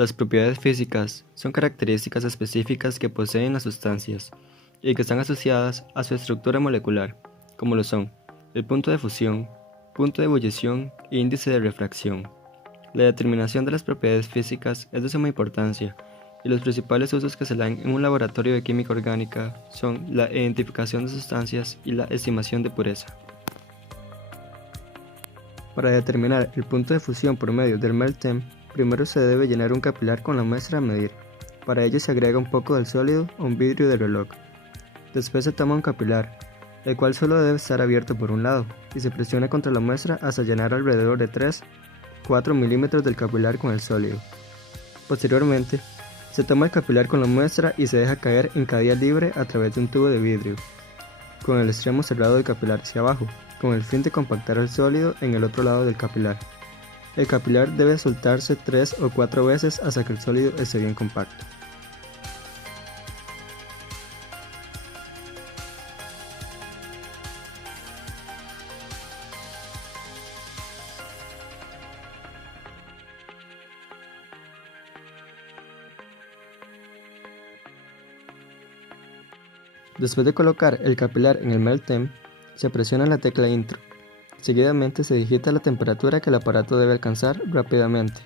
Las propiedades físicas son características específicas que poseen las sustancias y que están asociadas a su estructura molecular, como lo son el punto de fusión, punto de ebullición e índice de refracción. La determinación de las propiedades físicas es de suma importancia y los principales usos que se dan en un laboratorio de química orgánica son la identificación de sustancias y la estimación de pureza. Para determinar el punto de fusión por medio del melt temp, primero se debe llenar un capilar con la muestra a medir. Para ello se agrega un poco del sólido a un vidrio de reloj. Después se toma un capilar, el cual solo debe estar abierto por un lado, y se presiona contra la muestra hasta llenar alrededor de 3-4 milímetros del capilar con el sólido. Posteriormente, se toma el capilar con la muestra y se deja caer en caída libre a través de un tubo de vidrio, con el extremo cerrado del capilar hacia abajo, con el fin de compactar el sólido en el otro lado del capilar. El capilar debe soltarse 3 o 4 veces hasta que el sólido esté bien compacto. Después de colocar el capilar en el melt temp, se presiona la tecla Intro. Seguidamente se digita la temperatura que el aparato debe alcanzar rápidamente.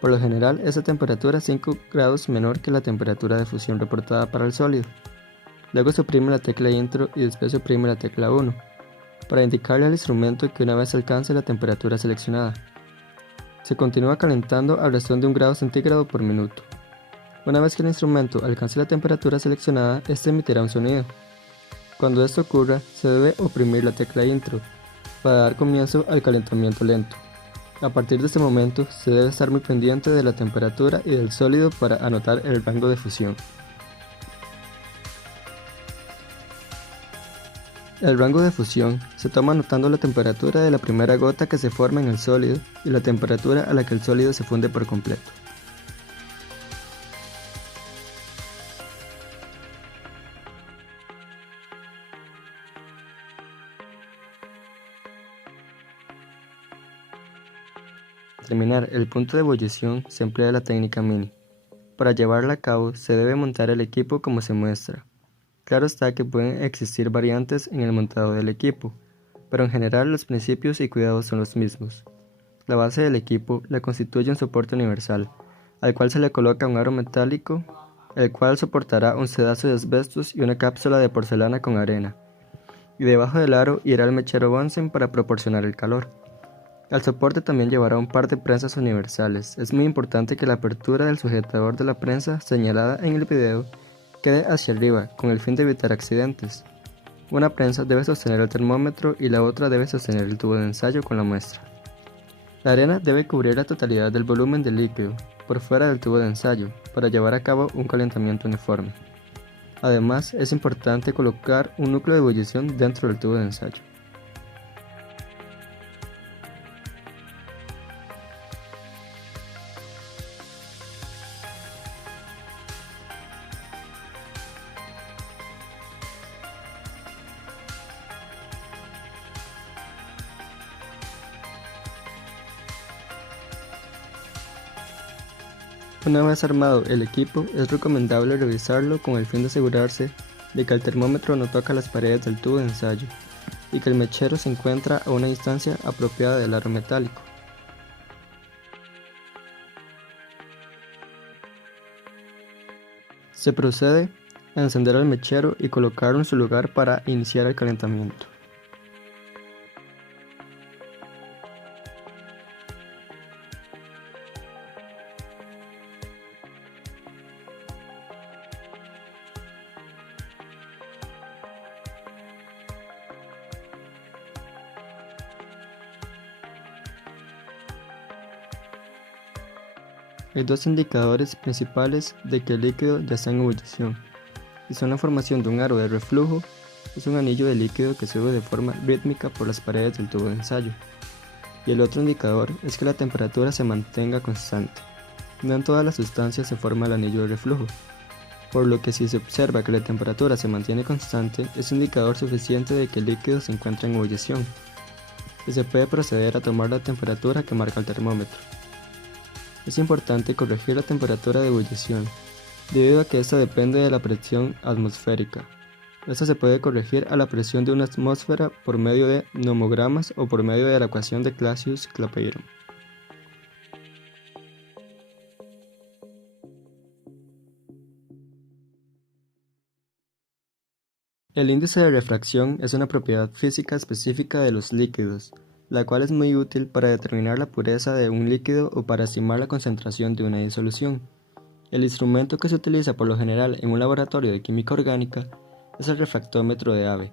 Por lo general, esa temperatura es 5 grados menor que la temperatura de fusión reportada para el sólido. Luego se oprime la tecla Intro y después se oprime la tecla 1, para indicarle al instrumento que una vez alcance la temperatura seleccionada. Se continúa calentando a razón de 1 grado centígrado por minuto. Una vez que el instrumento alcance la temperatura seleccionada, este emitirá un sonido. Cuando esto ocurra, se debe oprimir la tecla Intro para dar comienzo al calentamiento lento. A partir de este momento, se debe estar muy pendiente de la temperatura y del sólido para anotar el rango de fusión. El rango de fusión se toma anotando la temperatura de la primera gota que se forma en el sólido y la temperatura a la que el sólido se funde por completo. Para determinar el punto de ebullición se emplea la técnica Mini. Para llevarla a cabo se debe montar el equipo como se muestra. Claro está que pueden existir variantes en el montado del equipo, pero en general los principios y cuidados son los mismos. La base del equipo la constituye un soporte universal, al cual se le coloca un aro metálico, el cual soportará un sedazo de asbestos y una cápsula de porcelana con arena, y debajo del aro irá el mechero Bunsen para proporcionar el calor. El soporte también llevará un par de prensas universales. Es muy importante que la apertura del sujetador de la prensa señalada en el video quede hacia arriba con el fin de evitar accidentes. Una prensa debe sostener el termómetro y la otra debe sostener el tubo de ensayo con la muestra. La arena debe cubrir la totalidad del volumen del líquido por fuera del tubo de ensayo para llevar a cabo un calentamiento uniforme. Además, es importante colocar un núcleo de ebullición dentro del tubo de ensayo. Una vez armado el equipo, es recomendable revisarlo con el fin de asegurarse de que el termómetro no toca las paredes del tubo de ensayo y que el mechero se encuentra a una distancia apropiada del aro metálico. Se procede a encender el mechero y colocarlo en su lugar para iniciar el calentamiento. Hay dos indicadores principales de que el líquido ya está en ebullición, y son la formación de un aro de reflujo, es un anillo de líquido que sube de forma rítmica por las paredes del tubo de ensayo, y el otro indicador es que la temperatura se mantenga constante. No en todas las sustancias se forma el anillo de reflujo, por lo que si se observa que la temperatura se mantiene constante, es un indicador suficiente de que el líquido se encuentra en ebullición, y se puede proceder a tomar la temperatura que marca el termómetro. Es importante corregir la temperatura de ebullición, debido a que esta depende de la presión atmosférica. Esta se puede corregir a la presión de una atmósfera por medio de nomogramas o por medio de la ecuación de Clausius-Clapeyron. El índice de refracción es una propiedad física específica de los líquidos, la cual es muy útil para determinar la pureza de un líquido o para estimar la concentración de una disolución. El instrumento que se utiliza por lo general en un laboratorio de química orgánica es el refractómetro de Abbe.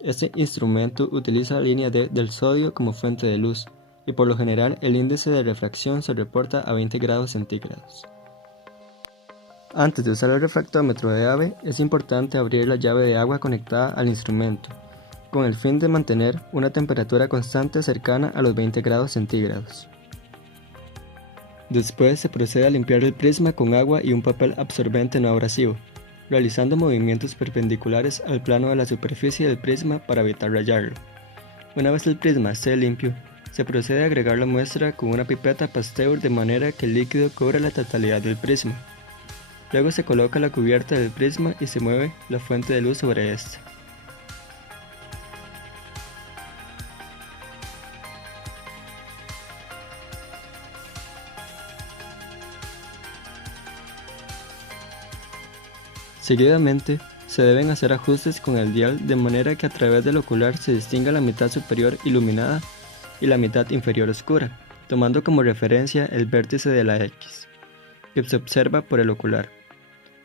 Este instrumento utiliza la línea D del sodio como fuente de luz, y por lo general el índice de refracción se reporta a 20 grados centígrados. Antes de usar el refractómetro de Abbe, es importante abrir la llave de agua conectada al instrumento, con el fin de mantener una temperatura constante cercana a los 20 grados centígrados. Después se procede a limpiar el prisma con agua y un papel absorbente no abrasivo, realizando movimientos perpendiculares al plano de la superficie del prisma para evitar rayarlo. Una vez el prisma esté limpio, se procede a agregar la muestra con una pipeta Pasteur de manera que el líquido cubra la totalidad del prisma. Luego se coloca la cubierta del prisma y se mueve la fuente de luz sobre este. Seguidamente, se deben hacer ajustes con el dial de manera que a través del ocular se distinga la mitad superior iluminada y la mitad inferior oscura, tomando como referencia el vértice de la X, que se observa por el ocular.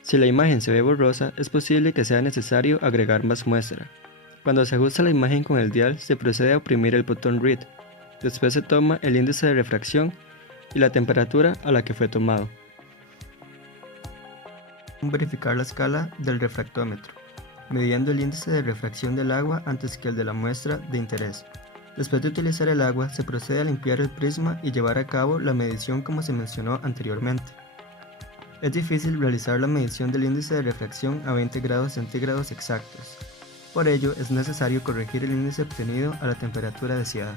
Si la imagen se ve borrosa, es posible que sea necesario agregar más muestra. Cuando se ajusta la imagen con el dial, se procede a oprimir el botón Read. Después se toma el índice de refracción y la temperatura a la que fue tomado. Verificar la escala del refractómetro, midiendo el índice de refracción del agua antes que el de la muestra de interés. Después de utilizar el agua, se procede a limpiar el prisma y llevar a cabo la medición como se mencionó anteriormente. Es difícil realizar la medición del índice de refracción a 20 grados centígrados exactos. Por ello, es necesario corregir el índice obtenido a la temperatura deseada.